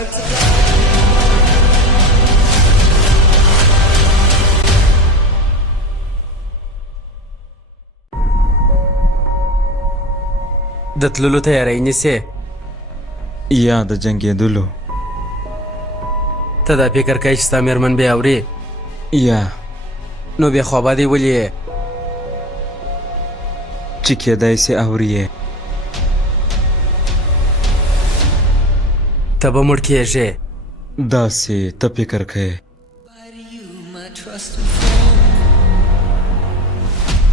د تللو تیاری نیسې؟ یا د جنګېدلو؟ ته دا فکر کوې چې ستا مېرمن بیا اوري؟ یا نو بیا خوابه دې ولې یې چې کېدای سي اوري یې؟ ته به مړ کېږې. داسې ته فکر کوې؟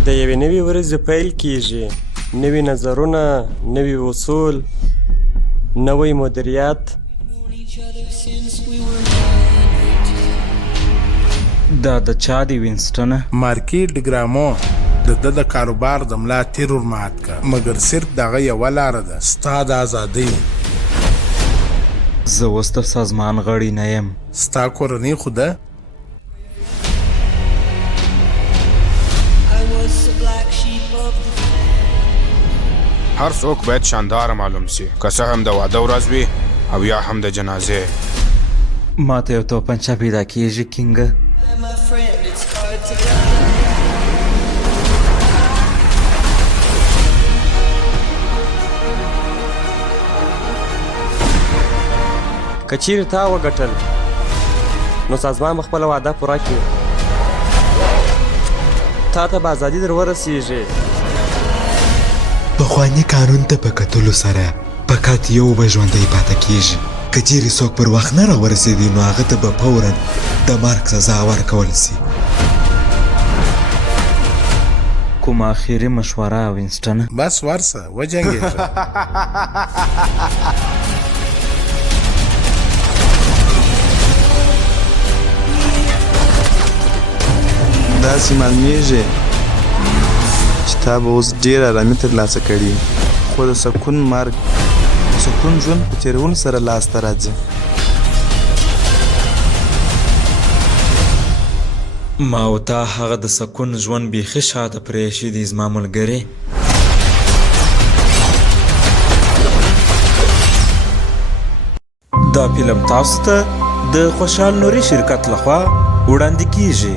د یوې نوې ورځې پیل کیږي، نوي نظرونه، نوي اصول، نوی مدیریت. دا د چا دی وینسټنه؟ مارکیټ ډګرامو د ده د کاروبار د ملا تیر ورمات کړ، مګر صرف دغه یوه لاره ده، ستا د ازادۍ. زه اوس د سازمان غړی نه یم. ستا کورنۍ خو ده؟ هر څوک باید شانداره معلوم سي، که څه هم د واده ورځ وي او یا هم د جنازې. ما ته یو توپنچه پیدا کېږي کینګه؟ که چیرې تا وګټل نو سازمان به خپله وعده پوره کړي. تا ته به ازادي در ورسیږي. پخواني قانون ته په کتلو سره فقط یو به ژوندی پاته کیږي. که چیرې څوک پر وخت نه راورسېدي نو هغه ته به فوراً د مرګ سزا ورکول سي. کومه اخري مشوره وینسټنه؟ بس ورسه وجنګېږه. داسې معلومیږي چې تا به اوس ډېر ارامي ترلاسه کړي، خو د سکون مرګ د سکون ژوند په تېرولو سره لاسته راځي. ما او تا هغه د سکون ژوند بیخي شاته پرېښي دي زما ملګرې. دا فلم تاسو ته د خوشحال نوري شرکت لخوا وړاندې کیږي.